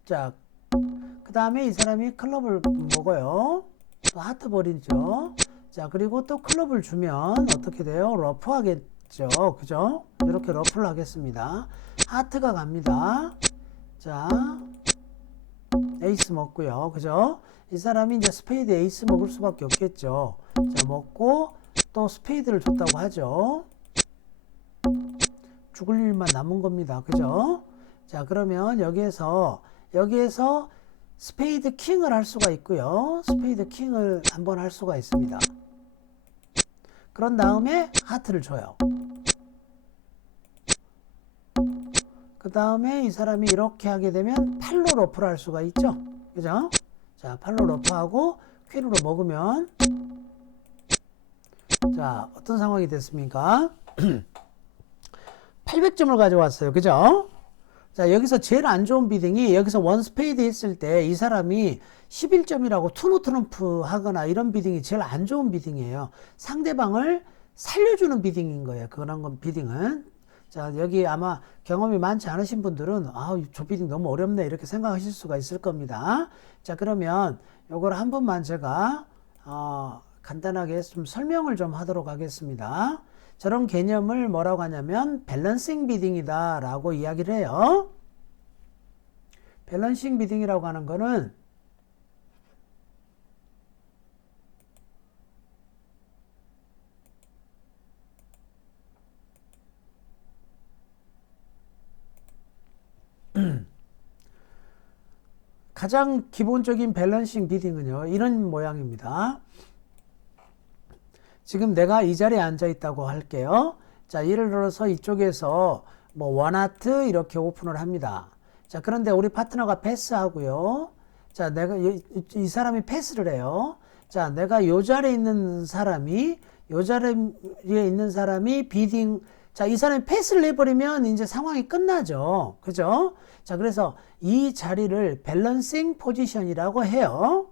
자, 그 다음에 이 사람이 클럽을 먹어요. 또 하트 버리죠. 자, 그리고 또 클럽을 주면 어떻게 돼요? 러프 하겠죠. 그죠? 이렇게 러프를 하겠습니다. 하트가 갑니다. 자, 에이스 먹고요. 그죠? 이 사람이 이제 스페이드 에이스 먹을 수밖에 없겠죠. 자, 먹고 또 스페이드를 줬다고 하죠. 죽을 일만 남은 겁니다. 그죠? 자, 그러면 여기에서 스페이드 킹을 할 수가 있고요. 스페이드 킹을 한번 할 수가 있습니다. 그런 다음에 하트를 줘요. 그 다음에 이 사람이 이렇게 하게 되면 팔로 러프를 할 수가 있죠. 그죠? 자, 팔로 러프하고 퀸으로 먹으면 자, 어떤 상황이 됐습니까? 800점을 가져왔어요. 그죠? 자, 여기서 제일 안 좋은 비딩이 여기서 원 스페이드 했을 때 이 사람이 11점이라고 투노 트럼프 하거나 이런 비딩이 제일 안 좋은 비딩이에요. 상대방을 살려주는 비딩인 거예요. 그런 건 비딩은. 자, 여기 아마 경험이 많지 않으신 분들은 저 비딩 너무 어렵네 이렇게 생각하실 수가 있을 겁니다. 자, 그러면 요걸 한 번만 제가 간단하게 좀 설명을 좀 하도록 하겠습니다. 저런 개념을 뭐라고 하냐면 밸런싱 비딩이다 라고 이야기를 해요. 밸런싱 비딩이라고 하는 거는 가장 기본적인 밸런싱 비딩은요, 이런 모양입니다. 지금 내가 이 자리에 앉아 있다고 할게요. 자, 예를 들어서 이쪽에서 뭐 원하트 이렇게 오픈을 합니다. 자, 그런데 우리 파트너가 패스하고요. 자, 내가 이 사람이 패스를 해요. 자, 내가 요 자리에 있는 사람이 비딩. 자, 이 사람이 패스를 해버리면 이제 상황이 끝나죠. 그죠? 자, 그래서 이 자리를 밸런싱 포지션이라고 해요.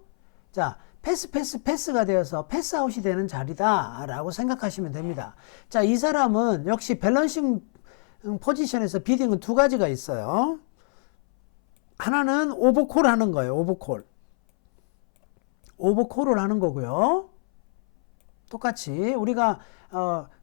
자, 패스가 되어서 패스아웃이 되는 자리다 라고 생각하시면 됩니다. 자, 이 사람은 역시 밸런싱 포지션에서 비딩은 두 가지가 있어요. 하나는 오버콜 하는 거예요. 오버콜을 하는 거고요. 똑같이 우리가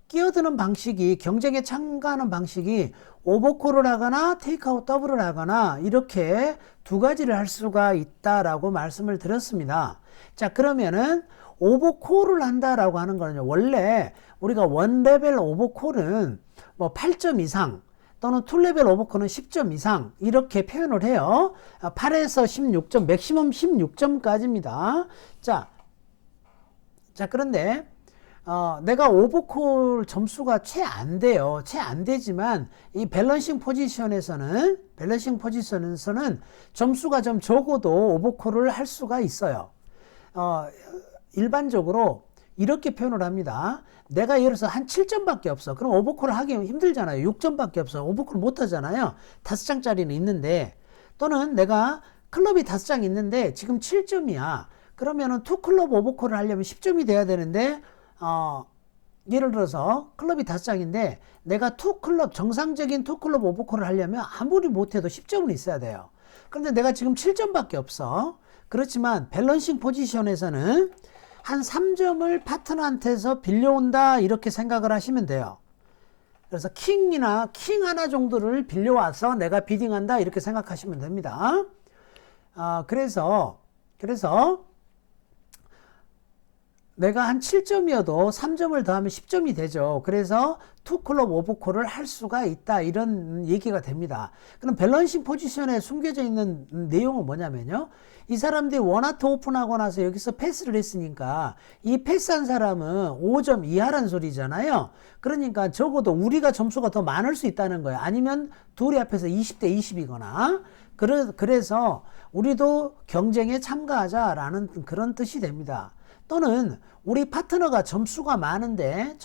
끼어드는 방식이, 경쟁에 참가하는 방식이 오버콜을 하거나 테이크아웃 더블을 하거나 이렇게 두 가지를 할 수가 있다라고 말씀을 드렸습니다. 자, 그러면은 오버콜을 한다라고 하는 거는요, 원래 우리가 원 레벨 오버콜은 뭐 8점 이상 또는 투 레벨 오버콜은 10점 이상 이렇게 표현을 해요. 8에서 16점, 맥시멈 16점까지입니다. 자, 그런데 내가 오버콜 점수가 채 안 돼요. 채 안 되지만 이 밸런싱 포지션에서는 점수가 좀 적어도 오버콜을 할 수가 있어요. 일반적으로 이렇게 표현을 합니다. 내가 예를 들어서 한 7점밖에 없어. 그럼 오버콜을 하기 힘들잖아요. 6점밖에 없어. 오버콜 못 하잖아요. 5장짜리는 있는데, 또는 내가 클럽이 5장 있는데 지금 7점이야. 그러면은 투 클럽 오버콜을 하려면 10점이 돼야 되는데 예를 들어서 클럽이 5장인데 내가 정상적인 투 클럽 오버콜을 하려면 아무리 못해도 10점은 있어야 돼요. 그런데 내가 지금 7점밖에 없어. 그렇지만 밸런싱 포지션에서는 한 3점을 파트너한테서 빌려온다 이렇게 생각을 하시면 돼요. 그래서 킹 하나 정도를 빌려와서 내가 비딩한다 이렇게 생각하시면 됩니다. 그래서 내가 한 7점이어도 3점을 더하면 10점이 되죠. 그래서 투클럽 오버콜을 할 수가 있다 이런 얘기가 됩니다. 그럼 밸런싱 포지션에 숨겨져 있는 내용은 뭐냐면요, 이 사람들이 원하트 오픈하고 나서 여기서 패스를 했으니까 이 패스한 사람은 5점 이하란 소리잖아요. 그러니까 적어도 우리가 점수가 더 많을 수 있다는 거예요. 아니면 둘이 앞에서 20대 20이거나 그래서 우리도 경쟁에 참가하자라는 그런 뜻이 됩니다. 또는 우리 파트너가 점수가 많은데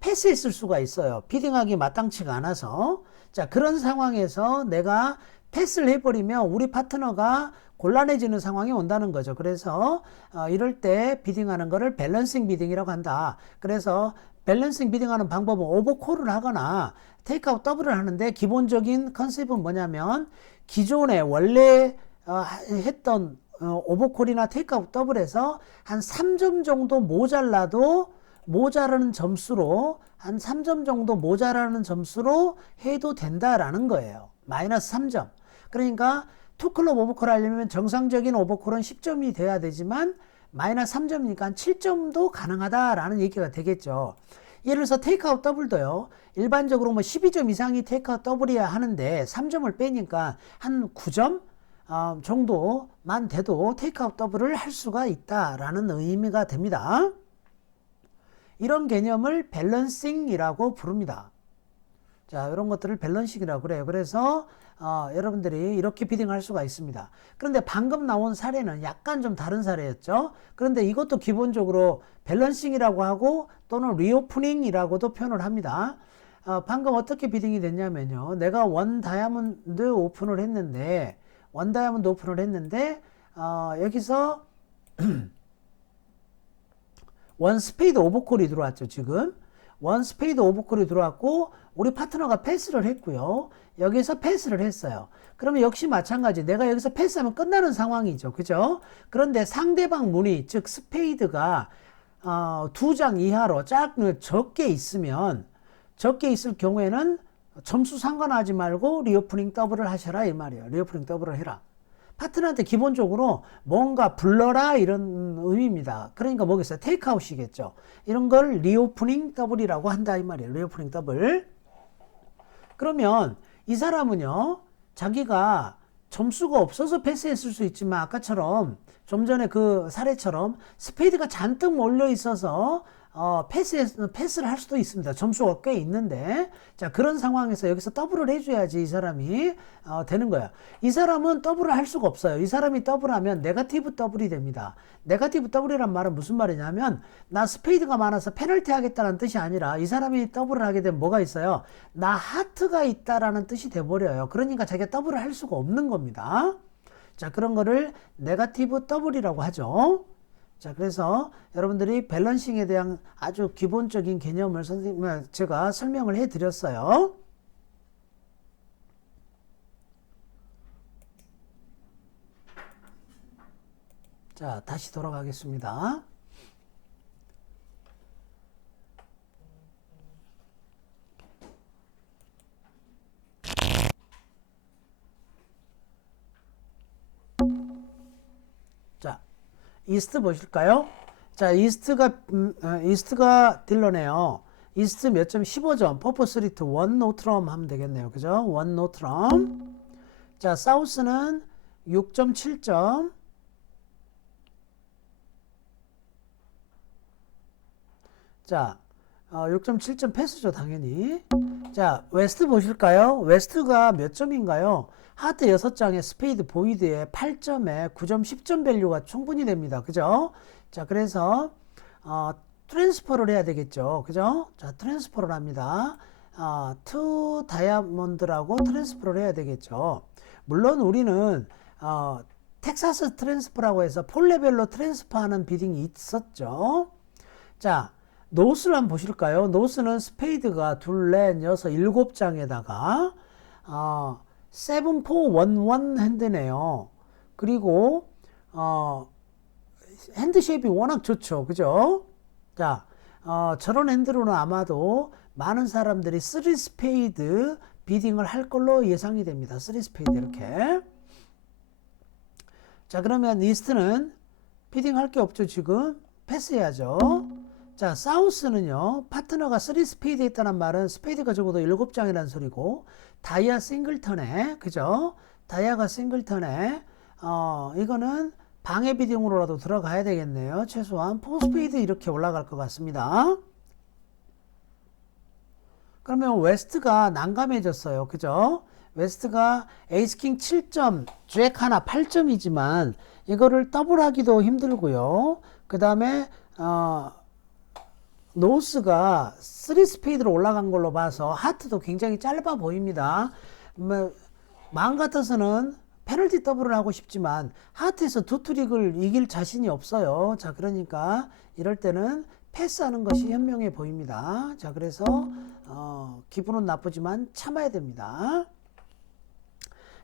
패스했을 수가 있어요. 비딩하기 마땅치가 않아서. 자, 그런 상황에서 내가 패스를 해버리면 우리 파트너가 곤란해지는 상황이 온다는 거죠. 그래서 이럴 때 비딩하는 거를 밸런싱 비딩이라고 한다. 그래서 밸런싱 비딩하는 방법은 오버콜을 하거나 테이크아웃 더블을 하는데, 기본적인 컨셉은 뭐냐면 기존에 원래 했던 오버콜이나 테이크아웃 더블에서 한 3점 정도 모자라는 점수로 한 3점 정도 모자라는 점수로 해도 된다라는 거예요. 마이너스 3점. 그러니까 투클럽 오버콜 하려면 정상적인 오버콜은 10점이 돼야 되지만 마이너스 3점이니까 7점도 가능하다라는 얘기가 되겠죠. 예를 들어서 테이크아웃 더블도요, 일반적으로 뭐 12점 이상이 테이크아웃 더블이야 하는데 3점을 빼니까 한 9점 정도만 돼도 테이크아웃 더블을 할 수가 있다라는 의미가 됩니다. 이런 개념을 밸런싱이라고 부릅니다. 자, 이런 것들을 밸런싱이라고 그래요. 그래서 여러분들이 이렇게 비딩할 수가 있습니다. 그런데 방금 나온 사례는 약간 좀 다른 사례였죠. 그런데 이것도 기본적으로 밸런싱이라고 하고 또는 리오프닝이라고도 표현을 합니다. 방금 어떻게 비딩이 됐냐면요, 내가 원 다이아몬드 오픈을 했는데 여기서 원 스페이드 오버콜이 들어왔죠. 지금 원 스페이드 오버콜이 들어왔고 우리 파트너가 패스를 했고요, 여기서 패스를 했어요. 그러면 역시 마찬가지, 내가 여기서 패스하면 끝나는 상황이죠. 그죠? 그런데 상대방 문이, 즉 스페이드가 2장 이하로 적게 있을 경우에는 점수 상관하지 말고 리오프닝 더블을 하셔라 이 말이에요. 리오프닝 더블을 해라. 파트너한테 기본적으로 뭔가 불러라 이런 의미입니다. 그러니까 뭐겠어요? 테이크아웃이겠죠. 이런 걸 리오프닝 더블이라고 한다 이 말이에요. 리오프닝 더블. 그러면 이 사람은요, 자기가 점수가 없어서 패스했을 수 있지만 아까처럼 좀 전에 그 사례처럼 스페이드가 잔뜩 몰려 있어서 패스를 할 수도 있습니다. 점수가 꽤 있는데. 자, 그런 상황에서 여기서 더블을 해줘야지 이 사람이 되는 거야. 이 사람은 더블을 할 수가 없어요. 이 사람이 더블하면 네거티브 더블이 됩니다. 네거티브 더블이란 말은 무슨 말이냐면, 나 스페이드가 많아서 페널티 하겠다는 뜻이 아니라 이 사람이 더블을 하게 되면 뭐가 있어요? 나 하트가 있다라는 뜻이 돼버려요. 그러니까 자기가 더블을 할 수가 없는 겁니다. 자, 그런 거를 네거티브 더블이라고 하죠. 자, 그래서 여러분들이 밸런싱에 대한 아주 기본적인 개념을 제가 설명을 해 드렸어요. 자, 다시 돌아가겠습니다. 자, 이스트 보실까요? 자, 이스트가 딜러네요. 이스트 몇 점? 15점. 퍼포스 리트 원 노트럼 하면 되겠네요. 그죠? 원 노트럼. 자, 사우스는 6.7점. 자, 6.7점 패스죠, 당연히. 자, 웨스트 보실까요? 웨스트가 몇 점인가요? 하트 6장에 스페이드 보이드에 8점에 9점, 10점 밸류가 충분히 됩니다. 그죠? 자, 그래서 트랜스퍼를 해야 되겠죠. 그죠? 자, 트랜스퍼를 합니다. 투 다이아몬드라고 트랜스퍼를 해야 되겠죠. 물론 우리는 텍사스 트랜스퍼라고 해서 폴레벨로 트랜스퍼하는 비딩이 있었죠. 자, 노스를 한번 보실까요? 노스는 스페이드가 둘, 넷, 여섯, 7장에다가 7, 4, 1, 1 핸드네요. 그리고 핸드 쉐입이 워낙 좋죠. 그죠? 자, 저런 핸드로는 아마도 많은 사람들이 3 스페이드 비딩을 할 걸로 예상이 됩니다. 3 스페이드 이렇게. 자, 그러면 이스트는 비딩 할 게 없죠. 지금 패스해야죠. 자, 사우스는요, 파트너가 3 스페이드에 있다는 말은 스페이드가 적어도 7장이라는 소리고, 다이아 싱글턴에, 그죠? 다이아가 싱글턴에, 이거는 방해 비딩으로라도 들어가야 되겠네요. 최소한 4 스페이드 이렇게 올라갈 것 같습니다. 그러면 웨스트가 난감해졌어요. 그죠? 웨스트가 에이스킹 7점, 잭 하나 8점이지만 이거를 더블하기도 힘들고요. 그 다음에 노스가 3 스페이드로 올라간 걸로 봐서 하트도 굉장히 짧아 보입니다. 마음 같아서는 페널티 더블을 하고 싶지만 하트에서 두 트릭을 이길 자신이 없어요. 자, 그러니까 이럴 때는 패스하는 것이 현명해 보입니다. 자, 그래서 기분은 나쁘지만 참아야 됩니다.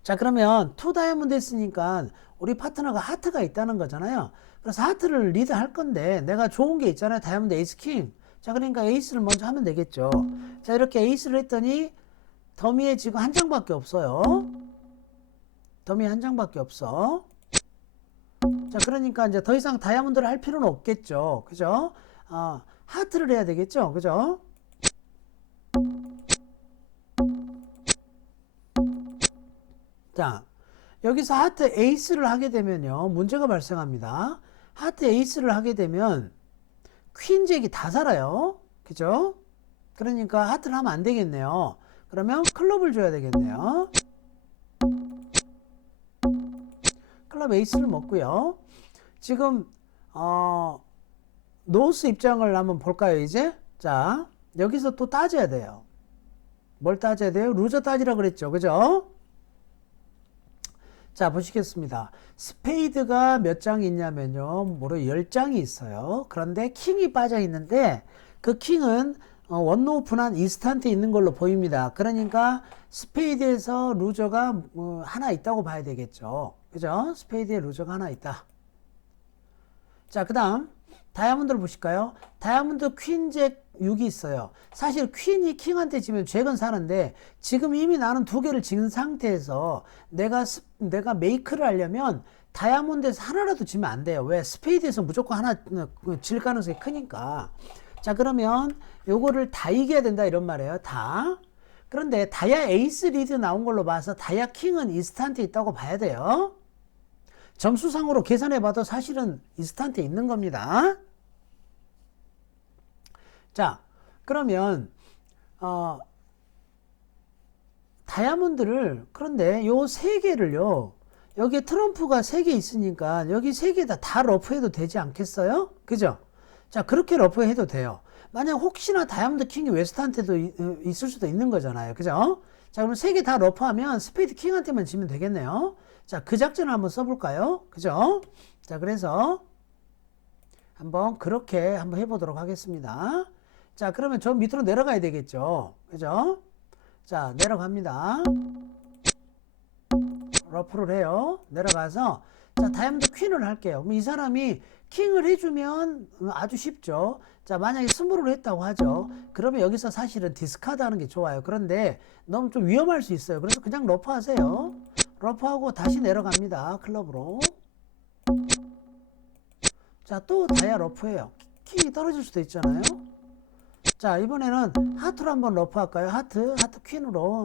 자, 그러면 2 다이아몬드 했으니까 우리 파트너가 하트가 있다는 거잖아요. 그래서 하트를 리드 할 건데 내가 좋은 게 있잖아요. 다이아몬드 에이스 킹. 자, 그러니까 에이스를 먼저 하면 되겠죠. 자, 이렇게 에이스를 했더니 더미에 지금 한 장밖에 없어요. 더미 한 장밖에 없어. 자, 그러니까 이제 더 이상 다이아몬드를 할 필요는 없겠죠. 그죠? 하트를 해야 되겠죠. 그죠? 자, 여기서 하트 에이스를 하게 되면요, 문제가 발생합니다. 하트 에이스를 하게 되면 퀸 잭이 다 살아요. 그죠? 그러니까 하트를 하면 안 되겠네요. 그러면 클럽을 줘야 되겠네요. 클럽 에이스를 먹고요. 지금 노스 입장을 한번 볼까요, 이제? 자, 여기서 또 따져야 돼요. 뭘 따져야 돼요? 루저 따지라 그랬죠. 그죠? 자, 보시겠습니다. 스페이드가 몇 장이 있냐면요, 무려 10장이 있어요. 그런데 킹이 빠져 있는데 그 킹은 원노오픈한 이스트한테 있는 걸로 보입니다. 그러니까 스페이드에서 루저가 하나 있다고 봐야 되겠죠. 그죠? 스페이드에 루저가 하나 있다. 자, 그 다음 다이아몬드를 보실까요? 다이아몬드 퀸 잭 6이 있어요. 사실 퀸이 킹한테 지면 잭은 사는데 지금 이미 나는 2개를 지은 상태에서 내가 메이크를 하려면 다이아몬드에서 하나라도 지면 안 돼요. 왜? 스페이드에서 무조건 하나 질 가능성이 크니까. 자, 그러면 요거를 다 이겨야 된다 이런 말이에요. 다. 그런데 다이아 에이스 리드 나온 걸로 봐서 다이아 킹은 이스트한테 있다고 봐야 돼요. 점수상으로 계산해 봐도 사실은 이스트한테 있는 겁니다. 자, 그러면 다이아몬드를, 그런데 요 3개를요, 여기에 트럼프가 3개 있으니까 여기 3개 다 러프해도 되지 않겠어요? 그죠? 자, 그렇게 러프해도 돼요. 만약 혹시나 다이아몬드 킹이 웨스트한테도 있을 수도 있는 거잖아요. 그죠? 자, 그럼 3개 다 러프하면 스페이드 킹한테만 지면 되겠네요. 자, 그 작전을 한번 써볼까요? 그죠? 자, 그래서 한번 그렇게 한번 해보도록 하겠습니다. 자, 그러면 저 밑으로 내려가야 되겠죠. 그죠? 자, 내려갑니다. 러프를 해요. 내려가서, 자, 다이아몬드 퀸을 할게요. 그럼 이 사람이 킹을 해주면 아주 쉽죠. 자, 만약에 스몰을 했다고 하죠. 그러면 여기서 사실은 디스카드 하는 게 좋아요. 그런데 너무 좀 위험할 수 있어요. 그래서 그냥 러프 하세요. 러프하고 다시 내려갑니다. 클럽으로. 자, 또 다이아 러프해요. 킹이 떨어질 수도 있잖아요. 자, 이번에는 하트로 한번 러프 할까요? 하트 퀸으로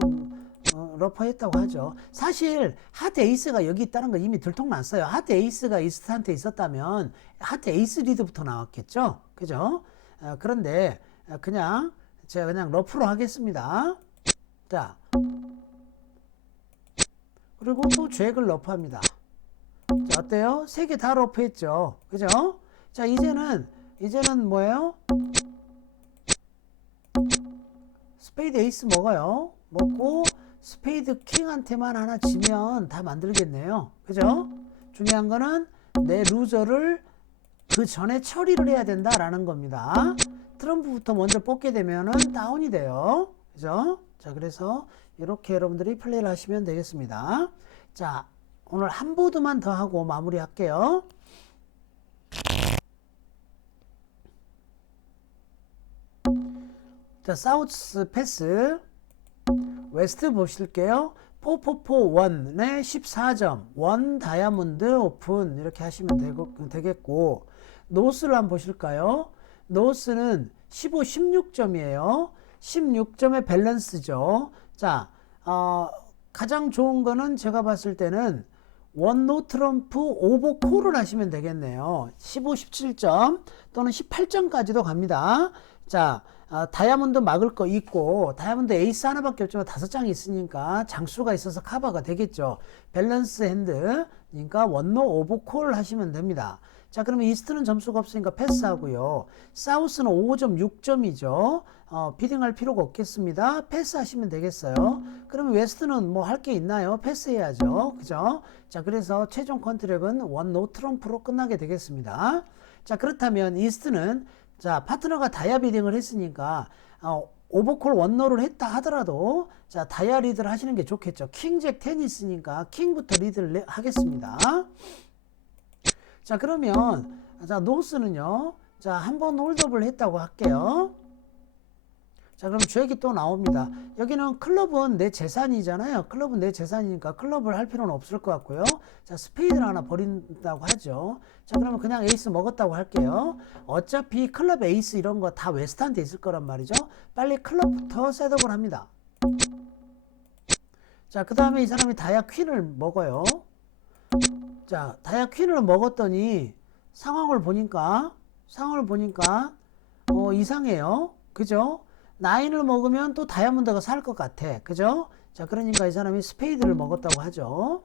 러프 했다고 하죠. 사실 하트 에이스가 여기 있다는 거 이미 들통났어요. 하트 에이스가 이스트한테 있었다면 하트 에이스 리드부터 나왔겠죠. 그죠? 그런데 그냥 제가 그냥 러프로 하겠습니다. 자, 그리고 또 잭을 러프합니다. 자, 어때요? 3개 다 러프했죠. 그죠? 자, 이제는 뭐예요? 스페이드 에이스 먹어요. 먹고 스페이드 킹한테만 하나 지면 다 만들겠네요. 그죠? 중요한 거는 내 루저를 그 전에 처리를 해야 된다라는 겁니다. 트럼프부터 먼저 뽑게 되면은 다운이 돼요. 그죠? 자, 그래서 이렇게 여러분들이 플레이를 하시면 되겠습니다. 자, 오늘 한 보드만 더 하고 마무리 할게요. 자, 사우스 패스, 웨스트 보실게요. 4441에 14점, 원 다이아몬드 오픈 이렇게 하시면 되겠고, 노스를 한번 보실까요? 노스는 15, 16점이에요. 16점의 밸런스죠. 자, 가장 좋은 거는 제가 봤을 때는 원노 트럼프 오버콜을 하시면 되겠네요. 15, 17점 또는 18점까지도 갑니다. 자, 다이아몬드 막을 거 있고, 다이아몬드 에이스 하나밖에 없지만 5장이 있으니까 장수가 있어서 커버가 되겠죠. 밸런스 핸드, 그러니까 원노 오버콜 하시면 됩니다. 자, 그러면 이스트는 점수가 없으니까 패스하고요. 사우스는 5점, 6점이죠. 비딩할 필요가 없겠습니다. 패스하시면 되겠어요. 그러면 웨스트는 뭐 할 게 있나요? 패스해야죠. 그죠? 자, 그래서 최종 컨트랙은 원노 트럼프로 끝나게 되겠습니다. 자, 그렇다면 이스트는 자, 파트너가 다이아 비딩을 했으니까 오버콜 원노를 했다 하더라도 자, 다이아 리드를 하시는 게 좋겠죠. 킹잭 10이 있으니까 킹부터 리드를 하겠습니다. 자, 그러면 자, 노스는요. 자, 한번 홀드업을 했다고 할게요. 자, 그럼 주액이 또 나옵니다. 여기는 클럽은 내 재산이잖아요. 클럽은 내 재산이니까 클럽을 할 필요는 없을 것 같고요. 자, 스페이드를 하나 버린다고 하죠. 자, 그러면 그냥 에이스 먹었다고 할게요. 어차피 클럽 에이스 이런 거 다 웨스트한테 있을 거란 말이죠. 빨리 클럽부터 셋업을 합니다. 자, 그 다음에 이 사람이 다이아 퀸을 먹어요. 자, 다이아 퀸을 먹었더니 상황을 보니까 이상해요. 그죠? 9을 먹으면 또 다이아몬드가 살 것 같아. 그죠? 자, 그러니까 이 사람이 스페이드를 먹었다고 하죠.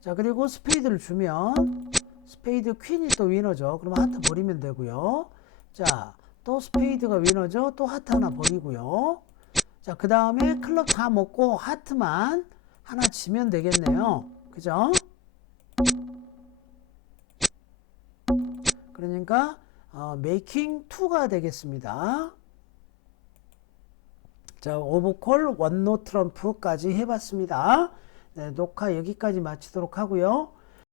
자, 그리고 스페이드를 주면 스페이드 퀸이 또 위너죠. 그러면 하트 버리면 되고요. 자, 또 스페이드가 위너죠. 또 하트 하나 버리고요. 자, 그 다음에 클럽 다 먹고 하트만 하나 지면 되겠네요. 그죠? 그러니까 메이킹 2가 되겠습니다. 자, 오버콜 원노 트럼프까지 해봤습니다. 네, 녹화 여기까지 마치도록 하고요.